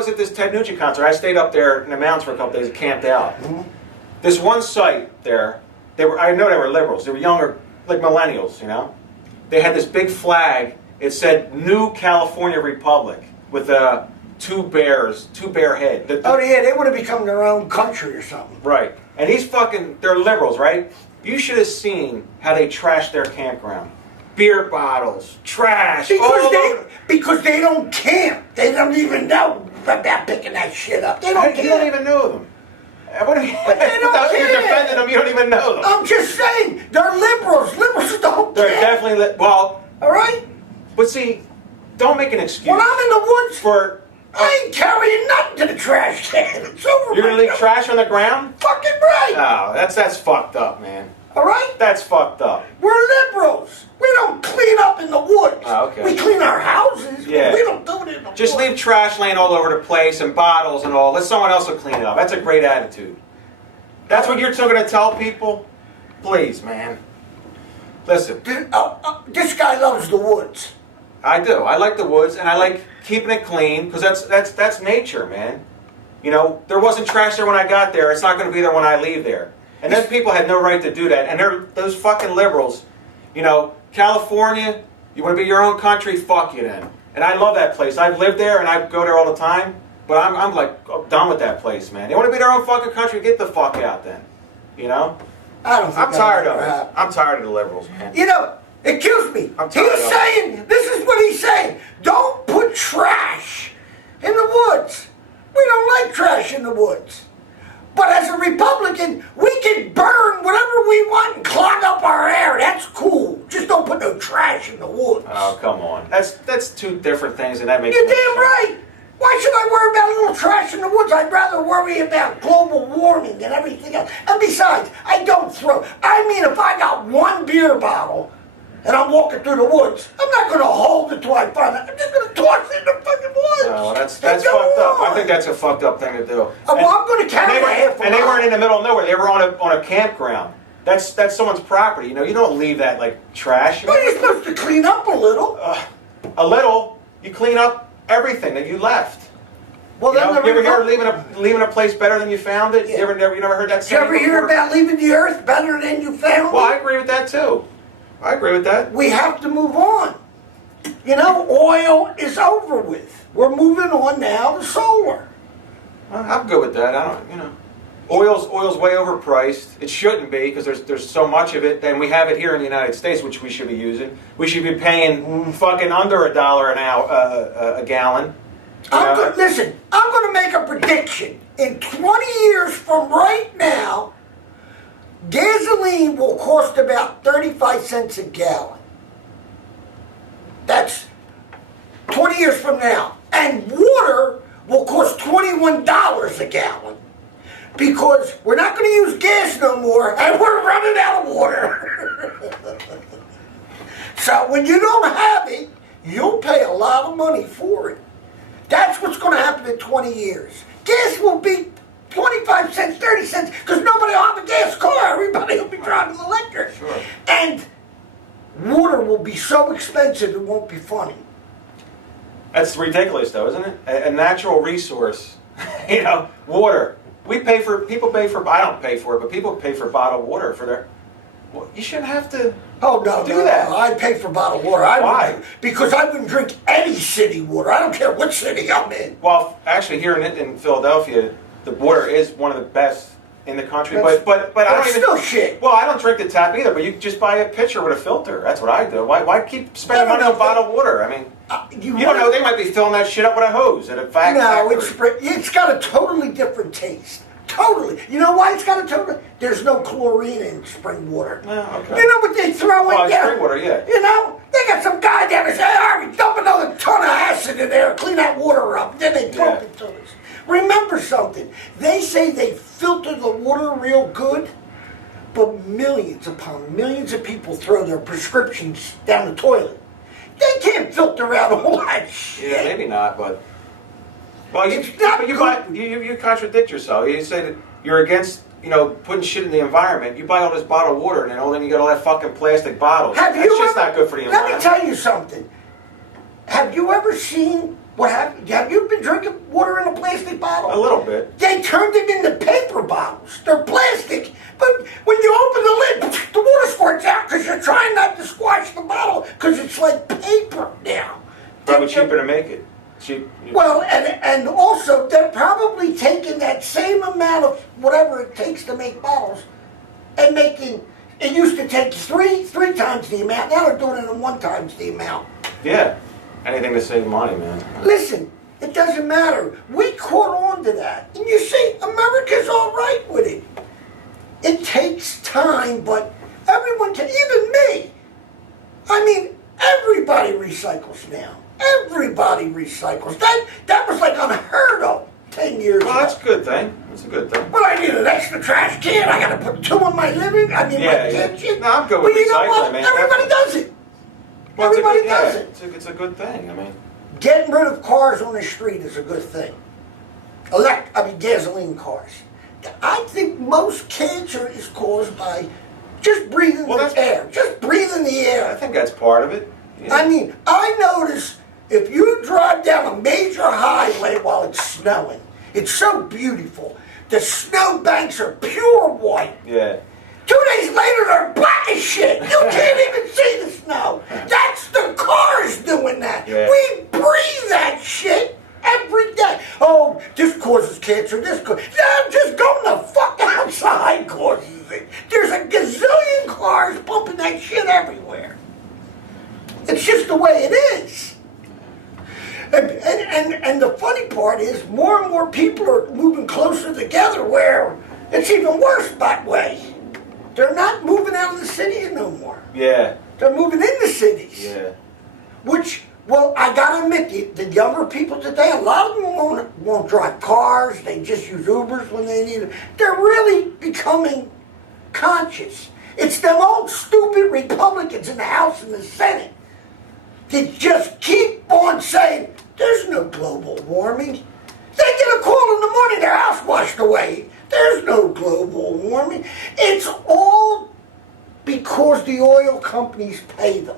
was at this Ted Nugent concert, I stayed up there in the mountains for a couple days, camped out. This one site there, I know they were liberals. They were younger, like millennials, you know. They had this big flag. It said "New California Republic" with two bear head. Oh yeah, they would have become their own country or something. Right. And they're liberals, right? You should have seen how they trashed their campground. Beer bottles, trash. Because they don't camp. They don't even know about picking that shit up. They don't camp. You don't even know them. What do you, But they don't you're care. defending them, you don't even know them. I'm just saying, they're liberals. Liberals don't They're care. definitely, well, All right? but see, don't make an excuse. When I'm in the woods, for I ain't carrying nothing to the trash can. It's over. you're gonna leave trash on the ground? Fucking right. Oh, that's fucked up, man. All right? That's fucked up. We're liberals. We don't clean up in the woods. Oh, okay. We clean our houses. Yeah. But we don't do it in the Just woods. leave trash laying all over the place and bottles and all. Let someone else will clean it up. That's a great attitude. That's what you're still gonna tell people? Please, man. Listen, This guy loves the woods. I do. I like the woods and I like keeping it clean because that's nature, man. You know, there wasn't trash there when I got there. It's not going to be there when I leave there. And then people had no right to do that. And those fucking liberals, you know, California, you want to be your own country? Fuck you then. And I love that place. I've lived there and I go there all the time. But I'm like done with that place, man. They want to be their own fucking country? Get the fuck out then. You know? I don't think I'm tired that'll of ever it. happen. I'm tired of the liberals, man. You know, it kills me. I'm tired He's of it. saying, this is what he's saying. Don't put trash in the woods. We don't like trash in the woods. But as a Republican, we can burn whatever we want and clog up our air. That's cool. Just don't put no trash in the woods. Oh, come on. That's two different things and that makes You're no damn sense. right. Why should I worry about a little trash in the woods? I'd rather worry about global warming and everything else. And besides, I don't throw. I mean, if I got one beer bottle and I'm walking through the woods, I'm not going to hold it till I find it. I'm just going to toss it in the fucking woods. No, that's And fucked go up. I on. think that's a fucked up thing to do. Well, I'm going to carry and they weren't in the middle of nowhere. They were on a campground. That's someone's property. You know, you don't leave that like trash. Well, you're supposed to clean up a little. A little. You clean up everything that you left. Well, You then know, the you ever hear Republic- leaving a place better than you found it? Yeah. You never heard that Did you saying ever hear before? about leaving the earth better than you found Well, it? I agree with that too. I agree with that. We have to move on. You know, oil is over with. We're moving on now to solar. I'm good with that. I don't, you know, oil's way overpriced. It shouldn't be because there's so much of it, and we have it here in the United States, which we should be using. We should be paying fucking under $1 an hour a gallon. Listen, I'm going to make a prediction. In 20 years from right now, gasoline will cost about 35 cents a gallon. That's 20 years from now. And water will cost $21 a gallon. Because we're not going to use gas no more, and we're running out of water. So when you don't have it, you'll pay a lot of money for it. That's what's going to happen in 20 years. Gas will be 25 cents, 30 cents, because nobody will have a gas car. Everybody will be driving electric. Sure. And water will be so expensive it won't be funny. That's ridiculous, though, isn't it? A natural resource, you know, water. People pay for. I don't pay for it, but people pay for bottled water for their. Well, you shouldn't have to. Oh, no, do no, that. no. I pay for bottled water. Why? Because I wouldn't drink any city water. I don't care what city I'm in. Well, actually, here in Philadelphia, the water is one of the best in the country. That's- But I don't that's even. still shit. Well, I don't drink the tap either. But you just buy a pitcher with a filter. That's what I do. Why keep spending No, money no, on bottled water? I mean, you don't know. They might be filling that shit up with a hose at a No, factory. it's got a totally different taste. Totally. You know why it's got a totally? There's no chlorine in spring water. Oh, okay. You know what they throw in Oh, there? spring water, yeah. You know, they got some guy there that say, "Oh, we dump another ton of acid in there, clean that water up." Then they dump Yeah. it to us. Remember something? They say they filter the water real good, but millions upon millions of people throw their prescriptions down the toilet. They can't filter out all that shit. Yeah, maybe not, but. Well, It's not you contradict yourself. You say that you're against, you know, putting shit in the environment. You buy all this bottled water, and then you got all that fucking plastic bottles. Have That's you just ever- not good for the Let me environment. tell you something. Have you ever seen What happened? Have you been drinking water in a plastic bottle? A little bit. They turned them into paper bottles. They're plastic, but when you open the lid, the water squirts out because you're trying not to squash the bottle because it's like paper now. Probably cheaper to make it. Cheap. Well, and also they're probably taking that same amount of whatever it takes to make bottles and making. It used to take three times the amount. Now they're doing it in 1 times the amount. Yeah. Anything to save money, man. Listen, it doesn't matter. We caught on to that. And you see, America's all right with it. It takes time, but everyone can, even me. I mean, everybody recycles now. Everybody recycles. That was like unheard of 10 years ago. Well, that's a good thing. That's a good thing. Well, I need an extra trash can. I got to put 2 in my living. I mean, my kitchen. No, I'm good with But you know recycling, what? man. Everybody does it. Well, Everybody does it. It's a good thing. I mean, Getting rid of cars on the street is a good thing. Gasoline cars. I think most cancer is caused by just breathing the air. Just breathing the I air. think that's part of it. Yeah. I mean, I notice if you drive down a major highway while it's snowing, it's so beautiful. The snow banks are pure white. Yeah. 2 days later, they're black as shit. You can't even see the snow. That's the cars doing that. Yeah. We breathe that shit every day. Oh, this causes cancer. No, just going the fuck outside causes it. There's a gazillion cars pumping that shit everywhere. It's just the way it is. And the funny part is more and more people are moving closer together where it's even worse that way. They're not moving out of the cities no more. Yeah. They're moving in the cities. Yeah. Which, well, I gotta admit, the younger people today, a lot of them won't drive cars. They just use Ubers when they need it. They're really becoming conscious. It's them old stupid Republicans in the House and the Senate that just keep on saying, there's no global warming. They get a call in the morning, their house washed away. There's no global warming. It's all because the oil companies pay them.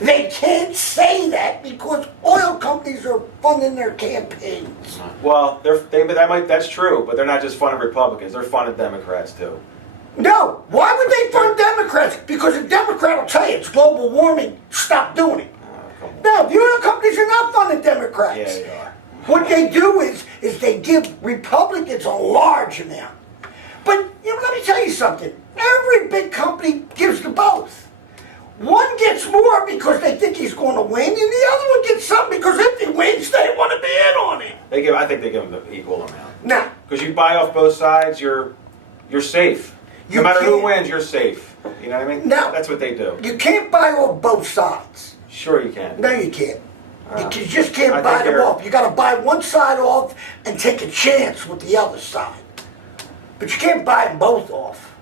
They can't say that because oil companies are funding their campaigns. Well, that's true, but they're not just funding Republicans. They're funding Democrats too. No, why would they fund Democrats? Because a Democrat will tell you it's global warming, stop doing it. Come on. No, the oil companies are not funding Democrats. Yeah, they are. What they do is they give Republicans a large amount. But let me tell you something. Every big company gives to both. One gets more because they think he's going to win, and the other one gets something because if he wins, they want to be in on it. I think they give them the equal amount. Now, Because you buy off both sides, you're safe. You No matter who can't- wins, you're safe. You know what I mean? Now- That's what they do. you can't buy off both sides. Sure you can. No, you can't. You just I can't buy think them you're- off. You got to buy one side off and take a chance with the other side. But you can't buy them both off.